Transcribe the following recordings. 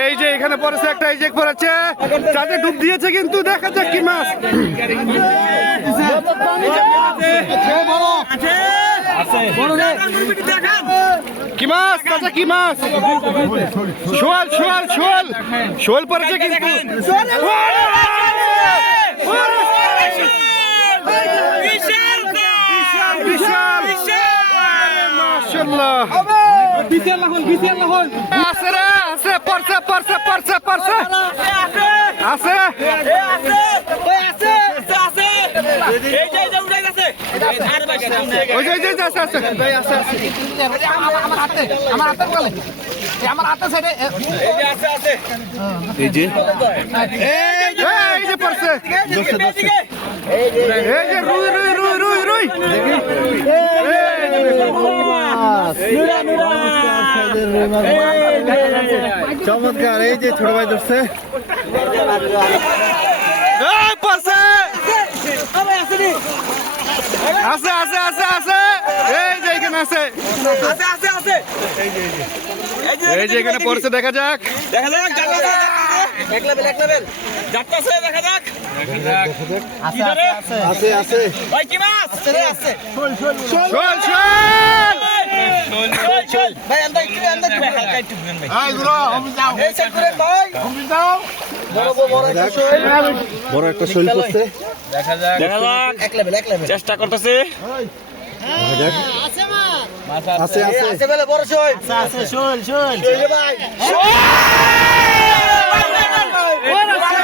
এই যে এখানে পড়েছে একটা এই যে পড়েছে যাতে ডুব দিয়েছে কিন্তু দেখা যাক কি মাছ। কি মাছ চাচা কি মাছ? শোয়াল শোয়াল শোয়াল শোয়াল পড়েছে কিন্তু। বিশাল। মাশাআল্লাহ। আছে রে আছে পড়ছে পড়ছে পড়ছে পড়ছে। আছে। ওই যে ওই যে আছে আছে। আমার হাতে আমার হাতে বলে আমার হাতে সাইডে এই যে এই যে এই যে রুই রুই রুই রুই রুই। চমৎকার এই যে ছোট ভাই ধরছে। এই পড়ছে আছে আছে আছে আছে। এই যে এখানে আছে। এই যে এখানে পড়ছে দেখা যাক। দেখা যাক দেখা যাক। আছে আছে শোল শোল বড় একটা শৈল। করছে। চেষ্টা করতেছে। আছে। আছে এ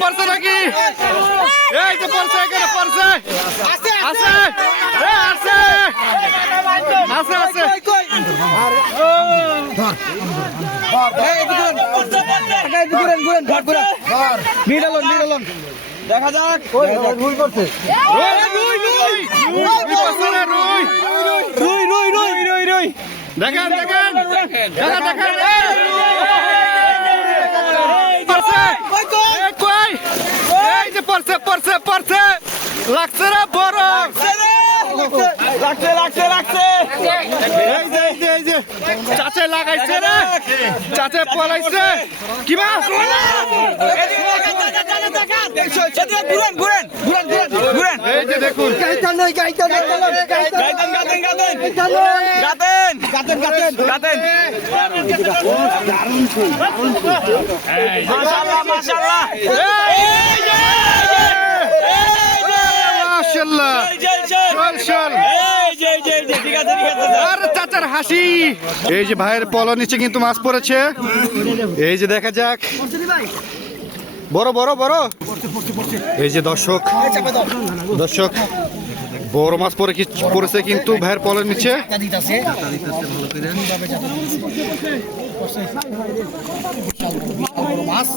পড়ছে নাকি এই যে পড়ছে এখানে পড়ছে আছে এ আছে আছে আছে রুই রুই রুই রুই পড়ছে রে, রুই রুই রুই রুই রুই রুই দেখেন দেখেন দেখেন দেখেন পড়ছে পড়ছে পড়ছে লাগছে রে বড় লাগছে লাগছে লাগছে এই যে এই যে এই যে। চাচে লাগাইছে রে। চাচে পলাইছে। কি মাছ ঘুরেন ঘুরেন ঘুরেন এই যে দেখুন। গাতেন গাতেন গাতেন মাশাআল্লাহ মাশাআল্লাহ। এই যে। মাশাআল্লাহ। চল চল। আর চাচার হাসি। এই যে ভাইয়ের পল নিচে কিন্তু মাছ পড়েছে। এই যে দেখা যাক। বড় বড় বড়। এই যে দর্শক দর্শক। বড় মাছ পরে কি পড়েছে কিন্তু ভাইয়ের পলের নিচে মাছ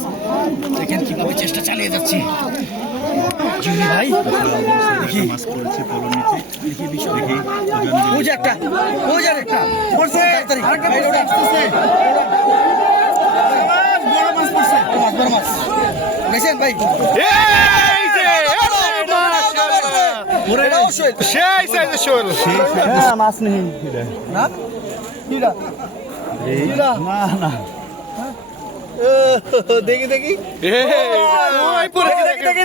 দেখেন কীভাবে চেষ্টা চালিয়ে যাচ্ছি ভাই দেখি ওই যে একটা ওই যে একটা পড়ছে আসতেছে বড় মাছ পড়ছে মাছ বড় মাছ ভাই। সেই সাইজের শোল মাছ নেই দেখি দেখি। এই।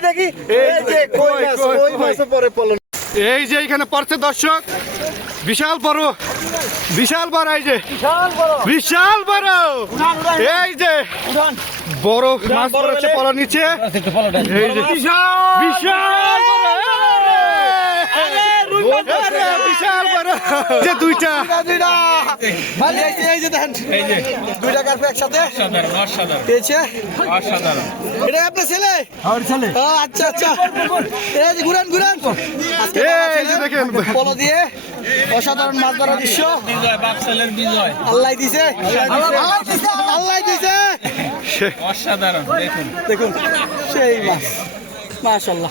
দেখি যে কই মাছ, কই মাছ পরে পলন এই যে এখানে পড়ছে দর্শক বিশাল বড় বিশাল বড় এই যে। বিশাল বড়। এই যে বড় মাছ পড়েছে পড়ার নিচে। এই যে। বিশাল বড় আরে, বিশাল বড়। যে দুইটা। এই যে দেখেন। দুইটা কার্পে একসাথে। পেয়েছে? এটা আপনার ছেলে? ও, আচ্ছা আচ্ছা। এই যে ঘুরান ঘুরান। এই যে দেখেন। পলো দিয়ে। অসাধারণ মাছ ধরার দৃশ্য। আল্লাহ দিছে। আল্লাহ দিছে। অসাধারণ দেখুন। দেখুন সেই মাছ। মাশাআল্লাহ।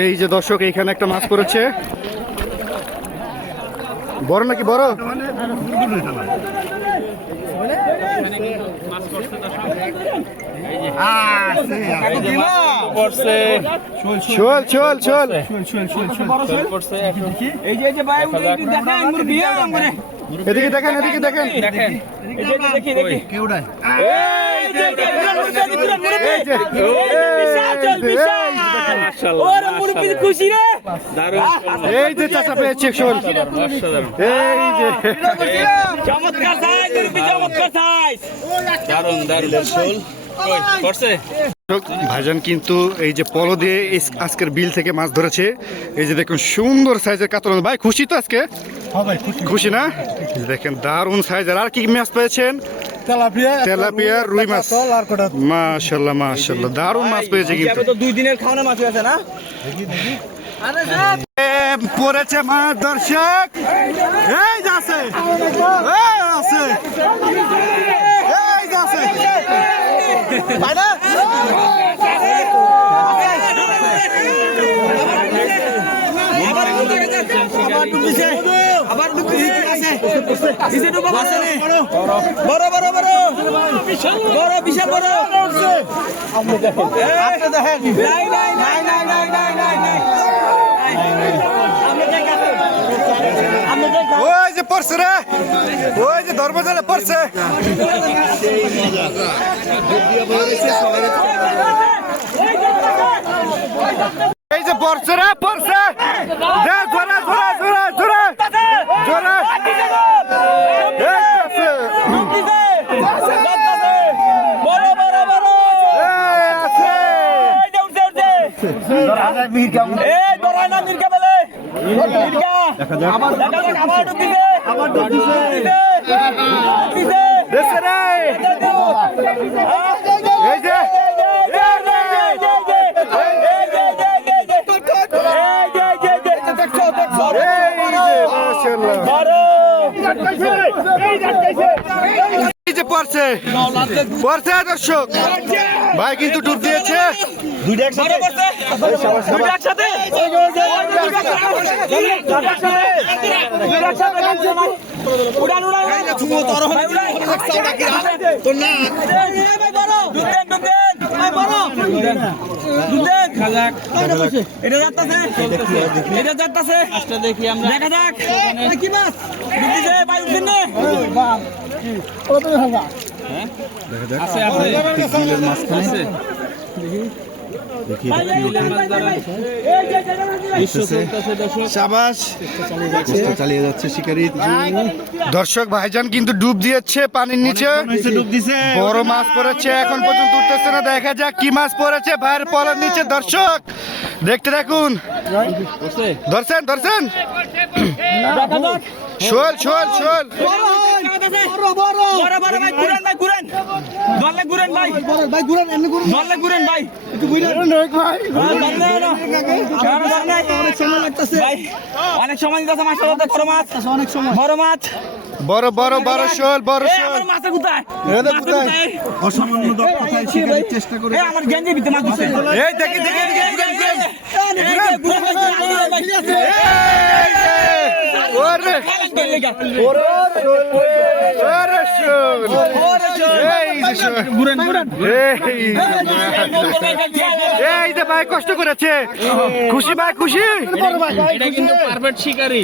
এই যে দর্শক এইখানে একটা মাছ পড়েছে বড় নাকি বড় চল চল এদিকে দেখেন এদিকে দেখেন দেখেন ভাইজান কিন্তু এই যে পলো দিয়ে আজকের বিল থেকে মাছ ধরেছে। এই যে দেখুন সুন্দর সাইজের কাতরন ভাই খুশি তো আজকে? হ্যাঁ, খুশি। না? দেখেন দারুণ সাইজের আর কি মাছ পেয়েছেন? তেলাপিয়া তেলাপিয়া রুই মাছ। দারুণ মাছ পেয়েছে কিন্তু। তো দুই দিনের খাওয়ানো মাছ হয়েছে না? পড়েছে মাছ দর্শক। এই যাচ্ছে এই আছে। এই যে আছে আবার দুটো আছে দিছে দুটো আছে নে বড় বড় বড় বড় বিশাল বড়। আপনি দেখেন। নাই নাই নাই নাই নাই নাই নাই নাই ওই যে পড়ছে রে। ওই যে ধর্মজালে পড়ছে। এই যে পড়ছে রে পড়ছে। মিহির কেমন এই দরায় না মিহির কেমন মিহিরকা আবার পারছে পারছে দর্শক। ভাই কিন্তু ডুব দিয়েছে। দুইটা একসাথে। যাক। এটা যাত্তাছে এটা যাত্তাছে দেখি দেখা যাক। মাছ? হ্যাঁ? আছে আছে। দেখি। দর্শক ভাইজান কিন্তু ডুব দিয়েছে পানির নিচে। বড় মাছ পড়েছে এখন পর্যন্ত উঠতেছে না। দেখা যাক কি মাছ পড়েছে ভাইয়ের পলার নিচে। দর্শক দেখতে দেখুন ধরছেন ধরছেন। যাক। শোল শোল। শোল বড় বড় বড় বড় ভাই ঘুরেন ভাই ঘুরেন দলে ঘুরেন ভাই ভাই ঘুরেন এমনি ঘুরেন দলে ঘুরেন ভাই একটু ঘুরেন ভাই অনেক সময় লাগতেছে ভাই অনেক সময় দিতেছে মাছ বড় মাছ অনেক সময় বড় মাছ বড় বড় বড় শোল বড় শোল আমার কোথায় এ কোথায়? অসামান্য দক্ষতায় শিকারির চেষ্টা করে এ আমার গেঞ্জি ভিতরে মাছ এই দেখি দেখি। এই যে, ঘুরে ভাই, ঘুরে ভাই, ঘুরে ভাই। এই যে, ওরে ওরে শোল এই যে ভাই কষ্ট করেছে। খুশি ভাই খুশি? এটা কিন্তু পারফেক্ট শিকারি।